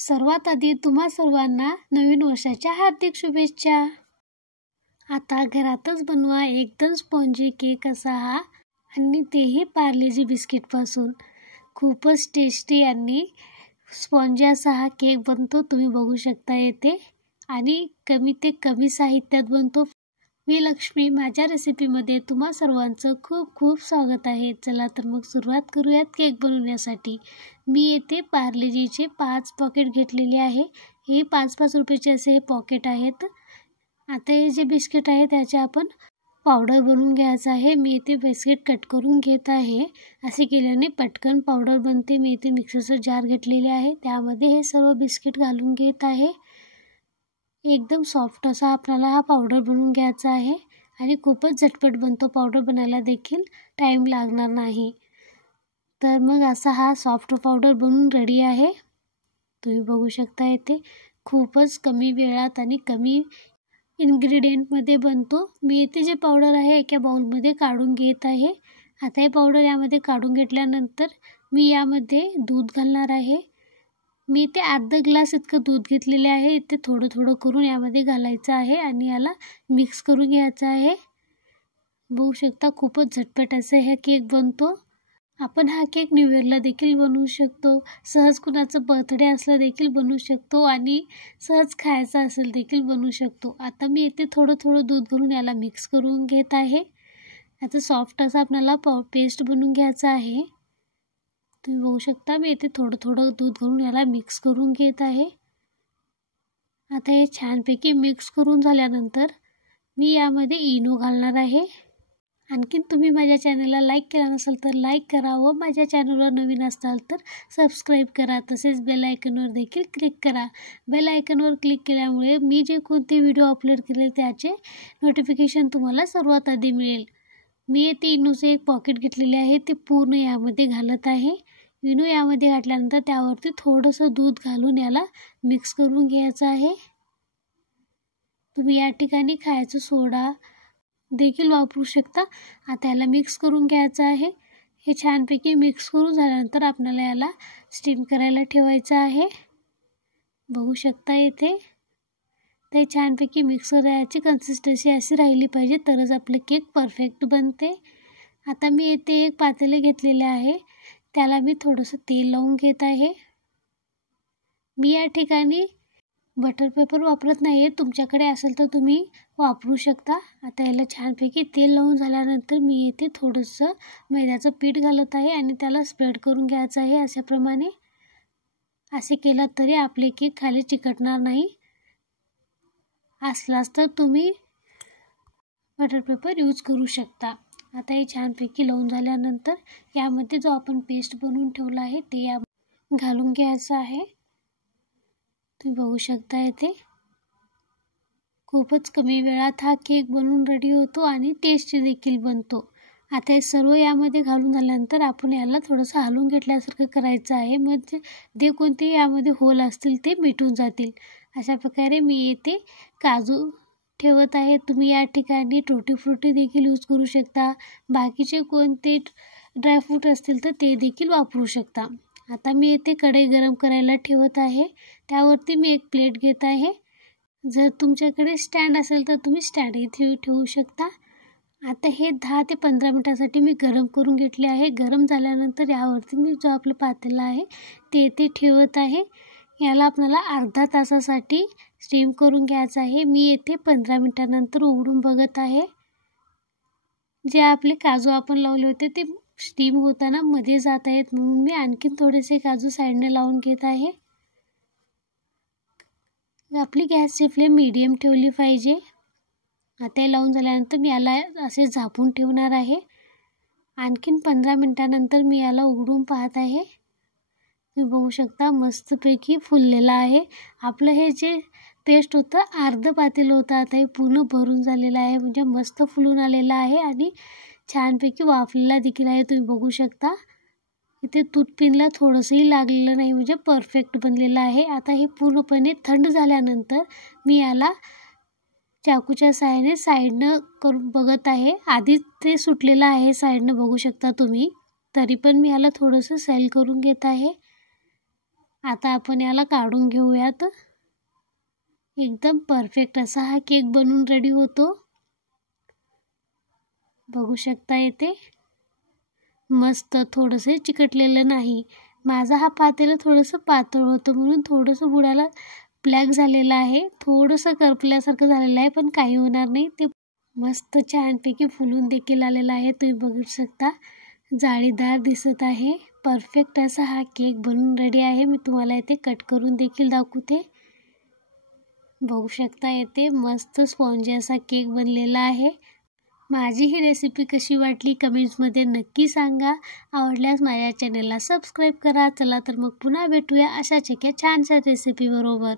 सर्वात आधी तुम्हा सर्वांना नवीन वर्षाच्या हार्दिक शुभेच्छा। आता घरातच बनवा एकदम स्पॉन्जी केक असा हा, आणि तेही पार्लेजी बिस्किटपासून। खूपच टेस्टी आणि स्पॉन्जी असा हा केक बनतो, तुम्ही बघू शकता येथे, आणि कमी ते कमी साहित्यात बनतो। मी लक्ष्मी, माझ्या रेसिपीमध्ये तुम्हा सर्वांचं खूप खूप स्वागत आहे। चला तर मग सुरुवात करूयात केक बनवण्यासाठी। मी येथे पार्लेजीचे 5 पॉकेट घेतलेले आहे। हे 5-5 रुपयाचे असे हे पॉकेट आहेत। आता हे जे बिस्किट आहे त्याचे आपण पावडर बनवून घ्यायचं आहे। मी इथे बिस्किट कट करून घेत आहे। असे केल्याने पटकन पावडर बनते। मी इथे मिक्सरचा जार घेतलेले आहे, त्यामध्ये हे सर्व बिस्किट घालून घेत आहे। एकदम सॉफ्ट असा आपल्याला हा पावडर बनवून घ्यायचा आहे, आणि खूपच झटपट बनतो। पावडर बनायला देखील टाइम लागणार नाही। तर मग असा हा सॉफ्ट पावडर बनवून रेडी आहे। तुम्ही बघू शकता येथे खूपच कमी वेळात आणि कमी इन्ग्रेडियंटमध्ये बनतो। मी इथे जे पावडर आहे एका बाउलमध्ये काढून घेत आहे। आता हे पावडर यामध्ये काढून घेतल्यानंतर मी यामध्ये दूध घालणार आहे। मी इथे अर्धा ग्लास इतकं दूध घेतलेले आहे। इथे थोडं थोडं करून यामध्ये घालायचं आहे आणि याला मिक्स करून घ्यायचं आहे। बघू शकता खूपच झटपट असे हा केक बनतो। आपण हा केक न्यू इयरला देखील बनवू शकतो, सहज कुणाचं बर्थडे असलं देखील बनवू शकतो, आणि सहज खायचा असेल देखील बनवू शकतो। आता मी इथे थोडं थोडं दूध घालून याला मिक्स करून घेत आहे। आता सॉफ्ट असा आपल्याला पेस्ट बनवून घ्यायचा आहे। तुम्ही बघू शकता मी इथे थोडं थोडं दूध घालून याला मिक्स करून घेत आहे। आता हे छानपैकी मिक्स करून झाल्यानंतर मी यामध्ये इनो घालणार आहे। आणखीन तुम्ही माझ्या चॅनलला लाईक केला नसेल तर लाईक करा, व माझ्या चॅनलवर नवीन असाल तर सबस्क्राईब करा। तसेच बेल आयकॉनवर देखील क्लिक करा। बेल आयकॉनवर क्लिक केल्यामुळे मी जे कोणते व्हिडिओ अपलोड केले त्याचे नोटिफिकेशन तुम्हाला सर्वात आधी मिळेल। मी येथे इनोचे एक पॉकेट घेतलेले आहे, ते पूर्ण यामध्ये घालत आहे। इनो यामध्ये घातल्यानंतर त्यावरती थोडंसं दूध घालून याला मिक्स करून घ्यायचं आहे। तुम्ही या ठिकाणी खायचं सोडा देखील वापरू शकता। आता याला मिक्स करून घ्यायचं आहे। हे छानपैकी मिक्स करून झाल्यानंतर आपल्याला याला स्टीम करायला ठेवायचं आहे। बघू शकता येथे ते छानपैकी मिक्स करायची कन्सिस्टन्सी अशी राहिली पाहिजे, तरच आपलं केक परफेक्ट बनते। आता मी येथे एक पातेले घेतलेले आहे, त्याला मी थोडंसं तेल लावून घेत आहे। मी या ठिकाणी बटर पेपर वापरत नाही आहे, तुमच्याकडे असेल तर तुम्ही वापरू शकता। आता याला छानपैकी तेल लावून झाल्यानंतर मी येथे थोडंसं मैद्याचं पीठ घालत आहे, आणि त्याला स्प्रेड करून घ्यायचं आहे अशाप्रमाणे। असे केला तरी आपले केक खाली चिकटणार नाही। असलाच तर तुम्ही बटर पेपर यूज करू शकता। आता हे छानपैकी लावून झाल्यानंतर यामध्ये जो आपण पेस्ट बनवून ठेवला आहे ते या घालून घ्यायचं आहे। तुम्ही बघू शकता येथे खूपच कमी वेळात हा केक बनवून रेडी होतो, आणि टेस्टी देखील बनतो। आता हे सर्व यामध्ये घालून झाल्यानंतर आपण याला थोडंसं हलवून घेतल्यासारखं करायचं आहे, म्हणजे जे कोणते यामध्ये होल असतील ते मिटून जातील। अशा प्रकारे मी येथे काजू ठेवत आहे। तुम्ही या ठिकाणी टूटी फ्रुटी देखील यूज करू शकता, बाकीचे कोणते ड्रायफ्रूट असतील तर ते देखील वापरू शकता। आता मी येथे कढई गरम करायला ठेवत आहे, त्यावरती मी एक प्लेट घेत आहे। जर तुमच्याकडे स्टँड असेल तर तुम्ही स्टँडही ठेवू शकता। आता हे 10 ते 15 मिनिटांसाठी मी गरम करून घेतले आहे। गरम झाल्यानंतर यावरती मी जो आपलं पातेलं आहे ते येथे ठेवत आहे। याला आपल्याला अर्धा तासासाठी स्टीम करून घ्यायचं आहे। मी येथे 15 मिनिटांनंतर उघडून बघत आहे। जे आपले काजू आपण लावले होते ते स्टीम होताना मध्ये जात आहेत, म्हणून मी आणखीन थोडेसे काजू साईडने लावून घेत आहे। आपली गॅसची फ्लेम मीडियम ठेवली पाहिजे। आता हे लावून झाल्यानंतर मी याला असे झाकून ठेवणार आहे। आणखीन 15 मिनिटांनंतर मी याला उघडून पाहत आहे। तुम्ही बघू शकता मस्तपैकी फुललेला आहे। आपलं हे जे पेस्ट होतं अर्ध पातेलं होतं, आता हे पूर्ण भरून झालेलं आहे, म्हणजे मस्त फुलून आलेलं आहे, आणि छानपैकी वाफलेला देखील आहे। तुम्ही बघू शकता इथे तूथपिनला थोडंसंही लागलेलं नाही, म्हणजे परफेक्ट बनलेलं आहे। आता हे पूर्णपणे थंड झाल्यानंतर मी याला चाकूच्या साहाय्याने साईडनं करून बघत आहे। आधीच ते सुटलेलं आहे साईडनं, बघू शकता तुम्ही, तरी पण मी याला थोडंसं सैल करून घेत आहे। आता आपण याला काढून घेऊयात. एकदम परफेक्ट असा हा केक बनवून रेडी होतो. बघू शकता येते मस्त, थोडंसं चिकटलेलं नाही. माझा हा पातेला थोडंसं पातळ होतं म्हणून थोडंसं बुडाला ब्लॅक झालेलं आहे, थोडंसं करपल्यासारखं झालेलं आहे, पण काही होणार नाही. ते मस्त छानपैकी फुलून देखील आलेला आहे. तुम्ही बघू शकता जाळीदार दिसत आहे. परफेक्ट असा हा केक बनून रेडी आहे. मी तुम्हाला इथे कट करून देखील दाखवते. बघू शकता येते मस्त स्पॉन्जी असा केक बनलेला आहे. माझी ही रेसिपी कशी वाटली कमेंट्समध्ये नक्की सांगा. आवडल्यास माझ्या चॅनलला सबस्क्राईब करा. चला तर मग पुन्हा भेटूया अशाच एका छानशा रेसिपी बरोबर.